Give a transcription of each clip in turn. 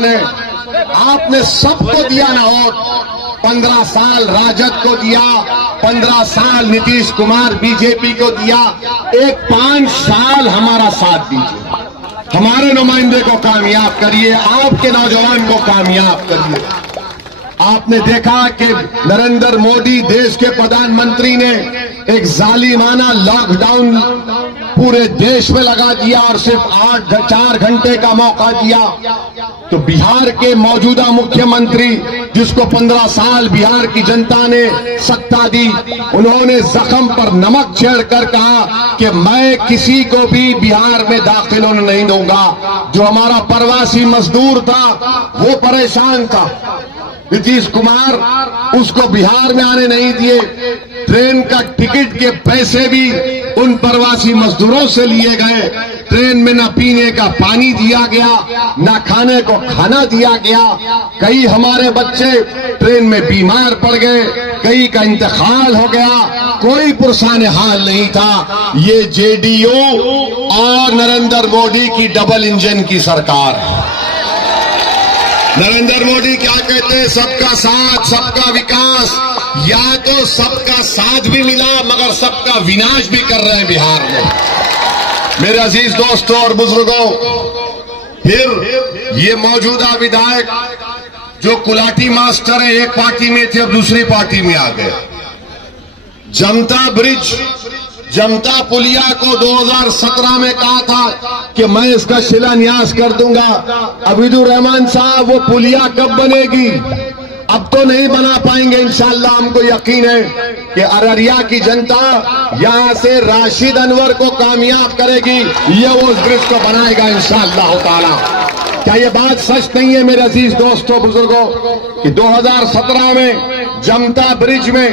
मेहमान है। आपने सबको दिया ना वोट, 15 साल राजद को दिया, 15 साल नीतीश कुमार बीजेपी को दिया, एक 5 साल हमारा साथ दीजिए, हमारे नुमाइंदे को कामयाब करिए, आपके नौजवान को कामयाब करिए। आपने देखा कि नरेंद्र मोदी देश के प्रधानमंत्री ने एक जालिमाना लॉकडाउन पूरे देश में लगा दिया और सिर्फ 4 घंटे का मौका दिया। तो बिहार के मौजूदा मुख्यमंत्री, जिसको 15 साल बिहार की जनता ने सत्ता दी, उन्होंने जख्म पर नमक छेड़कर कहा कि मैं किसी को भी बिहार में दाखिल होने नहीं दूंगा। जो हमारा प्रवासी मजदूर था वो परेशान था, नीतीश कुमार उसको बिहार में आने नहीं दिए। ट्रेन का टिकट के पैसे भी उन प्रवासी मजदूरों से लिए गए। ट्रेन में न पीने का पानी दिया गया, न खाने को खाना दिया गया। कई हमारे बच्चे ट्रेन में बीमार पड़ गए, कई का इंतकाल हो गया, कोई पुरसाने हाल नहीं था। ये जेडीयू और नरेंद्र मोदी की डबल इंजन की सरकार है। नरेंद्र मोदी क्या कहते हैं? सबका साथ, सबका विकास। या तो सबका साथ भी मिला मगर सबका विनाश भी कर रहे हैं बिहार में। मेरे अजीज दोस्तों और बुजुर्गों, फिर ये मौजूदा विधायक जो कुलाटी मास्टर है, एक पार्टी में थे अब दूसरी पार्टी में आ गए। जमता ब्रिज, जमता पुलिया को 2017 में कहा था कि मैं इसका शिलान्यास कर दूंगा। अबीदुर रहमान साहब, वो पुलिया कब बनेगी? अब तो नहीं बना पाएंगे इंशाअल्लाह। हमको यकीन है कि अररिया की जनता यहां से राशिद अनवर को कामयाब करेगी, ये वो उस ब्रिज को बनाएगा इंशाअल्लाह ताला। क्या ये बात सच नहीं है मेरे अजीज दोस्तों बुजुर्गों कि 2017 में जमता ब्रिज में,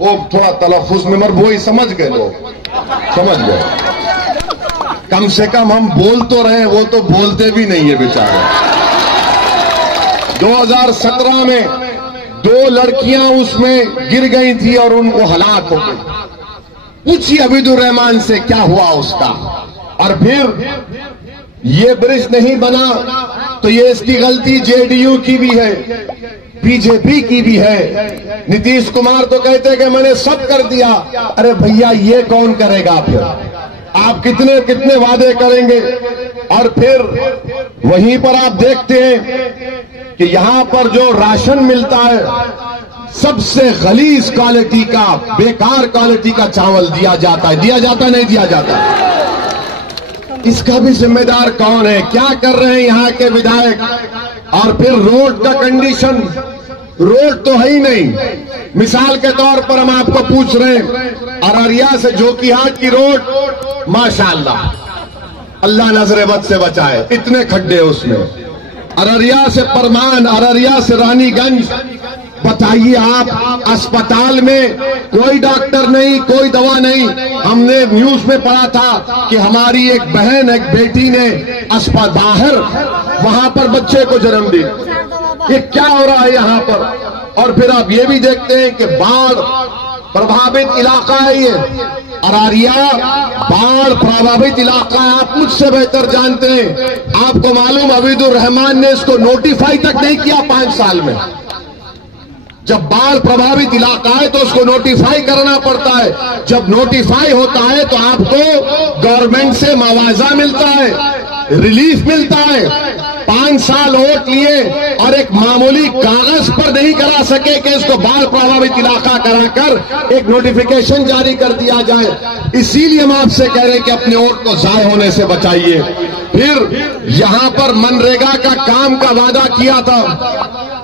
वो थोड़ा तलफुज में मर वही समझ गए लोग, समझ गए। कम से कम हम बोल तो रहे, वो तो बोलते भी नहीं है बेचारे। 2017 में 2 लड़कियां उसमें गिर गई थी और उनको हलाक हो गई। पूछिए अबीदुर रहमान से क्या हुआ उसका। और फिर ये ब्रिज नहीं बना तो ये इसकी गलती जेडीयू की भी है, बीजेपी की भी है। नीतीश कुमार तो कहते कि मैंने सब कर दिया। अरे भैया, ये कौन करेगा? फिर आप कितने कितने वादे करेंगे? और फिर वहीं पर आप देखते हैं कि यहां पर जो राशन मिलता है, सबसे गलीज क्वालिटी का, बेकार क्वालिटी का चावल दिया जाता है। दिया जाता नहीं दिया जाता? इसका भी जिम्मेदार कौन है? क्या कर रहे हैं यहाँ के विधायक? और फिर रोड का कंडीशन, रोड तो है ही नहीं। मिसाल के तौर पर हम आपको पूछ रहे हैं, अररिया से जोकीहाट की रोड माशाअल्लाह, अल्लाह नजर बद से बचाए, इतने खड्डे उसमें। अररिया से परमान, अररिया से रानीगंज, बताइए आप, अस्पताल में कोई डॉक्टर नहीं, कोई दवा नहीं। हमने न्यूज में पढ़ा था कि हमारी एक बहन, एक बेटी ने अस्पताल बाहर वहां पर बच्चे को जन्म दी। ये क्या हो रहा है यहाँ पर? और फिर आप ये भी देखते हैं कि बाढ़ प्रभावित इलाका है ये अररिया, बाढ़ प्रभावित इलाका है। आप मुझसे बेहतर जानते हैं। आपको मालूम, अबीदुर रहमान ने इसको नोटिफाई तक नहीं किया 5 साल में। जब बाढ़ प्रभावित इलाका है तो उसको नोटिफाई करना पड़ता है। जब नोटिफाई होता है तो आपको गवर्नमेंट से मुआवजा मिलता है, रिलीफ मिलता है। 5 साल वोट लिए और एक मामूली कागज पर नहीं करा सके कि इसको बाढ़ प्रभावित इलाका कराकर एक नोटिफिकेशन जारी कर दिया जाए। इसीलिए हम आपसे कह रहे हैं कि अपने वोट को जाय होने से बचाइए। फिर यहां पर मनरेगा का काम का वादा किया था,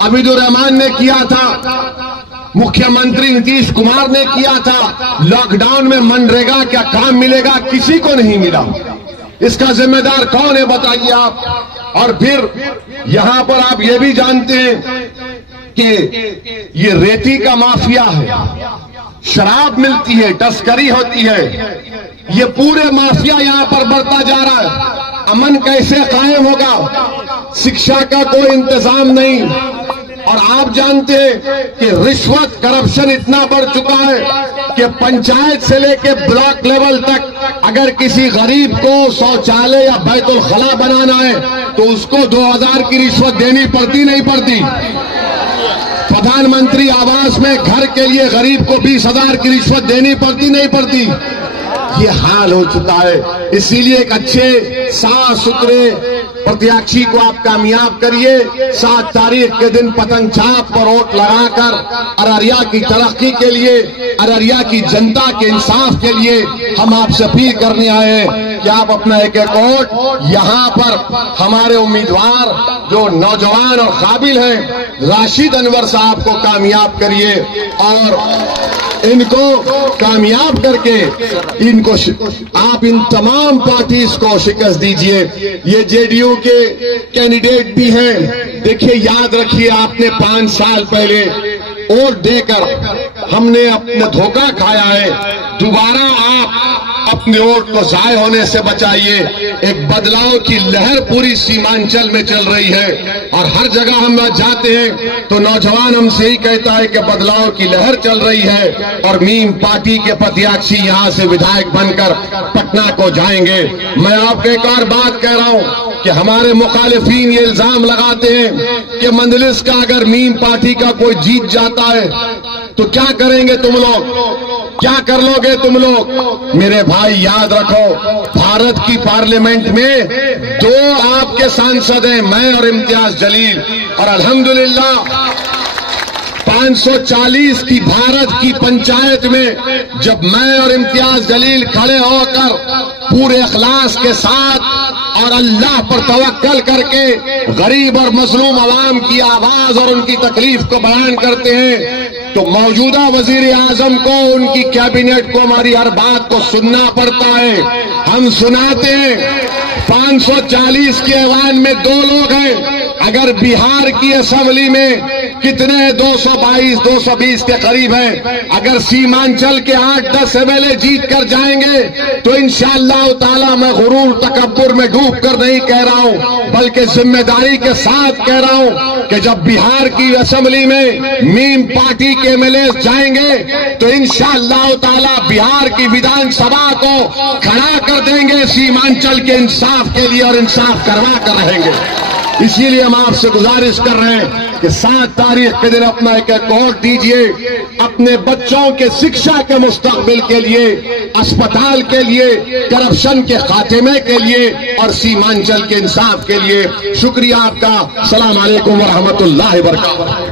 अबीदुर रहमान ने किया था, मुख्यमंत्री नीतीश कुमार ने किया था। लॉकडाउन में मनरेगा का काम मिलेगा, किसी को नहीं मिला। इसका जिम्मेदार कौन है बताइए आप? और फिर यहां पर आप ये भी जानते हैं कि ये रेती का माफिया है, शराब मिलती है, तस्करी होती है। ये पूरे माफिया यहां पर बढ़ता जा रहा है। अमन कैसे कायम होगा? शिक्षा का कोई इंतजाम नहीं। और आप जानते हैं कि रिश्वत, करप्शन इतना बढ़ चुका है कि पंचायत से लेके ब्लॉक लेवल तक अगर किसी गरीब को शौचालय या बैतुल खला बनाना है तो उसको 2000 की रिश्वत देनी पड़ती नहीं पड़ती? प्रधानमंत्री आवास में घर के लिए गरीब को 20,000 की रिश्वत देनी पड़ती नहीं पड़ती? ये हाल हो चुका है। इसीलिए एक अच्छे साफ सुथरे प्रत्याशी को आप कामयाब करिए। 7 तारीख के दिन पतंग छाप पर वोट लगाकर अररिया की तरक्की के लिए, अररिया की जनता के इंसाफ के लिए हम आपसे अपील करने आए हैं कि आप अपना एक एक वोट यहाँ पर हमारे उम्मीदवार जो नौजवान और काबिल हैं राशिद अनवर साहब को कामयाब करिए और इनको कामयाब करके इनको आप इन तमाम पार्टीज को शिकस्त दीजिए। ये जेडीयू के कैंडिडेट भी हैं। देखिए, याद रखिए, आपने 5 साल पहले वोट देकर हमने अपना धोखा खाया है। दोबारा आप अपने वोट को जाय होने से बचाइए। एक बदलाव की लहर पूरी सीमांचल में चल रही है और हर जगह हम जाते हैं तो नौजवान हमसे ही कहता है कि बदलाव की लहर चल रही है और मीम पार्टी के प्रत्याशी यहां से विधायक बनकर पटना को जाएंगे। मैं आपको एक और बात कह रहा हूं कि हमारे मुखालिफिन ये इल्जाम लगाते हैं कि मंजलिस का अगर मीम पार्टी का कोई जीत जाता है तो क्या करेंगे तुम लोग, क्या कर लोगे तुम लोग? मेरे भाई याद रखो, भारत की पार्लियामेंट में 2 आपके सांसद हैं, मैं और इम्तियाज जलील, और अल्हम्दुलिल्लाह 540 की भारत की पंचायत में जब मैं और इम्तियाज जलील खड़े होकर पूरे इखलास के साथ और अल्लाह पर तवक्कल करके गरीब और मजलूम अवाम की आवाज और उनकी तकलीफ को बयान करते हैं तो मौजूदा वजीर आजम को, उनकी कैबिनेट को हमारी हर बात को सुनना पड़ता है। हम सुनाते हैं। 540 के ऐवान में 2 लोग हैं। अगर बिहार की असेंबली में कितने 222, 220 के करीब हैं, अगर सीमांचल के 8-10 एमएलए जीत कर जाएंगे तो इंशाअल्लाह ताला मैं गुरूर तकब्बुर में डूब कर नहीं कह रहा हूं, बल्कि जिम्मेदारी के साथ कह रहा हूं कि जब बिहार की असेंबली में मीम पार्टी के एमएलए जाएंगे तो इंशाअल्लाह ताला बिहार की विधानसभा को खड़ा कर देंगे सीमांचल के इंसाफ के लिए और इंसाफ करवा कर रहेंगे। इसीलिए हम आपसे गुजारिश कर रहे हैं कि 7 तारीख के दिन अपना एक वोट दीजिए। अपने बच्चों के शिक्षा के मुस्तकबिल के लिए, अस्पताल के लिए, करप्शन के खात्मे के लिए और सीमांचल के इंसाफ के लिए। शुक्रिया आपका। सलाम अलैकुम व रहमतुल्लाहि व बरकातहू।